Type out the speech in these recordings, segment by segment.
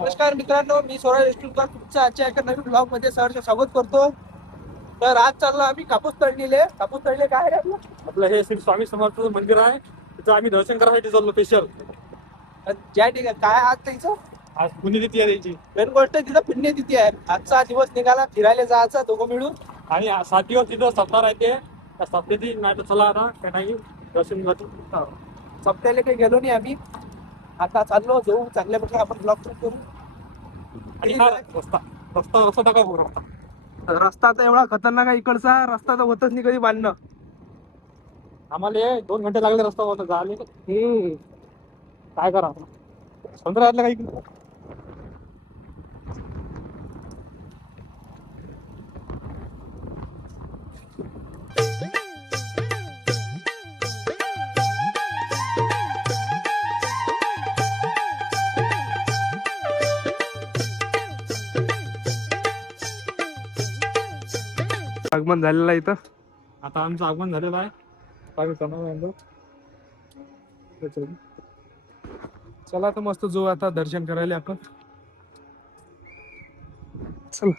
नमस्कार मित्रांनो, मी स्वराज एस्टुलकर तुमच्या आजच्या एका नवीन ब्लॉग मध्ये सहर्ष स्वागत करतो. तर आज चाललो आम्ही कापूस तळणीले काय आहे आपलं? आपलं हे श्री स्वामी समर्थाचं मंदिर आहे, तिथं आम्ही दर्शन करायसाठी चाललो स्पेशल. ज्या ठिकाणी काय आज त्याचं आज पुण्यतिथी आहे त्याची मेन गोष्ट तिथं पुण्यतिथी आहे. आजचा दिवस निघाला फिरायला जायचा दोघं मिळून. आणि 7 दिवस तिथं सप्ताह राहते. त्या सप्त्याची नाही चला आता काय नाही दर्शन घेतो. सप्त्याला काही गेलो नाही आम्ही. आता चाललो जाऊ चांगल्या प्रकारे आपण ब्लॉग शूट करू. आणि हा रस्ता रस्ता रस्ता टाका बघ रस्ता. रस्ता तर एवढा खतरनाक आहे इकडचा, रस्ता तर होतच नाही कधी बांधणं. आम्हाला 2 घंटे लागले रस्ता होता झाले. काय करा समुद्रातलं काही आगमन झालेलं आहे इथं. आता आमचं आगमन झालेलं आहे. आम्ही करणार चला तर मस्त जाऊ आता दर्शन करायला आपण. चला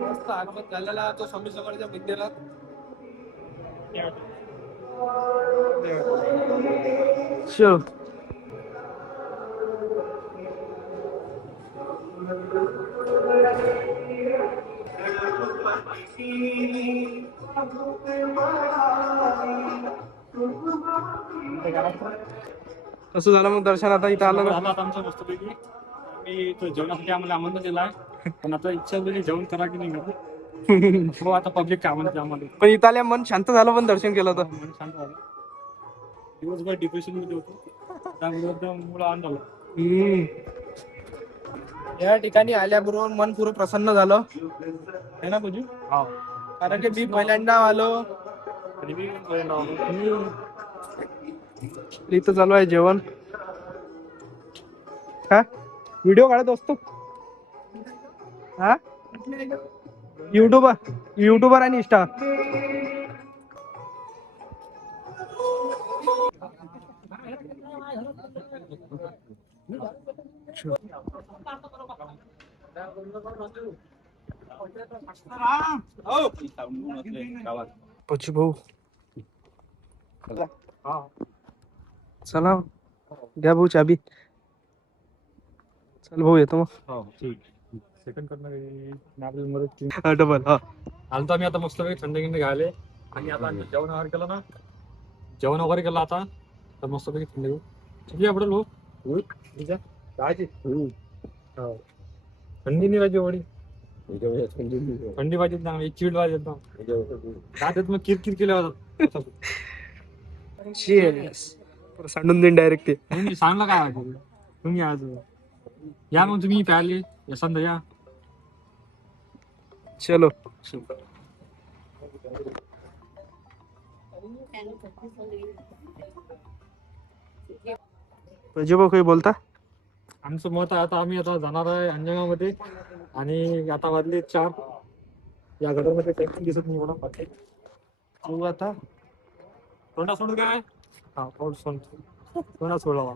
मस्त आगमन झालेला तो स्वामी समर्थाच्या मंदिरात. चल कसं झालं मग दर्शन आता इथं आलं ना? आता आमचं मस्तपैकी मी तो जेवणासाठी आम्हाला आमंत्रण दिलं आहे, पण आता इच्छा झाली जेवण करा की नाही करू. हो आता पब्लिक आमंत्रण आम्हाला पण इथं आल्या मन शांत झालं, पण दर्शन केलं तर मन शांत झालं. दिवसभर डिप्रेशन मध्ये होतो, त्यामुळे एकदम मुळे आनंद. या ठिकाणी आल्याबरोबर मन पुरं प्रसन्न झालं है ना तुझी? हा कारण की मी पहिल्यांदा आलो. आणि मी पहिल्यांदा आलो. इथं चालू आहे जेवण. हा व्हिडिओ काढत असतो. हा युट्यूबर आणि इंस्टा. पच्चू भाऊ चला द्या भाऊ चाबी. चल भाऊ येतो मग. सेकंड करणार आपल्याला मदत. डबल हा आलतो आम्ही आता मस्त थंड गिंड घाले आणि आता आम्ही जेवण वगैरे केलं ना. जेवण वगैरे केलं आता तर मस्तपैकी थंड घेऊ. किती आपलं भाऊ थंडी नाही पाहिजे वडी. थंडी पाहिजे चांगली चिड पाहिजे एकदम. मग किरकिर केल्या जातात. सांडून देईन डायरेक्ट ते. तुम्ही सांगला काय वाटेल तुम्ही आज या मग तुम्ही प्याले यशवंत या. चलो प्रजू भाऊ काही बोलता? आमचं मत आहे आता आम्ही आता जाणार आहे अंजनगावमध्ये आणि आता वाजले 4. या गडरमध्ये काही दिसत नाही एवढा बाकी. तू आता तोंडा सोडू काय? हा तोंडा सोडावा.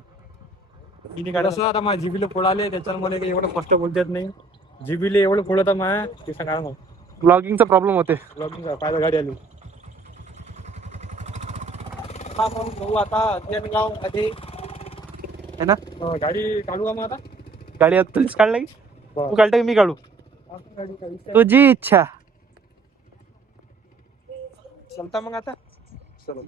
कसं आता माझ्या जिबीला फोड आले त्याच्यामुळे काही एवढं स्पष्ट बोलता येत नाही. जिबीला एवढं फोडत आहे माझ्या ते सांगा मग. ब्लॉगिंगचा प्रॉब्लेम होते. ब्लॉगिंग काय गाडी आली भाऊ आता अंजनगाव मध्ये है ना. गाडी काढू का मग आता? गाडी आता तुझीच काढला की तू काढता की मी काढू? तुझी इच्छा. चलता मग आता. चलो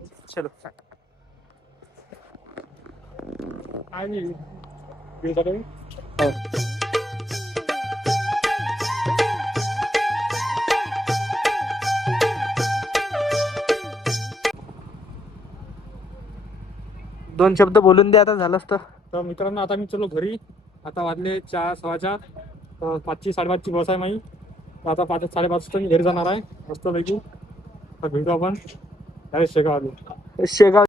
काय नाही. दोन शब्द बोलून दे आता झालंच तर. मित्रांनो आता मी चलो घरी. आता वाजले 4 सव्वा 4. 5ची 5:30ची बस आहे माझी. आता 5 साडेपाच वाजता मी घरी जाणार आहे मस्त पैकी. भेटू आपण शेगाव. शेगाव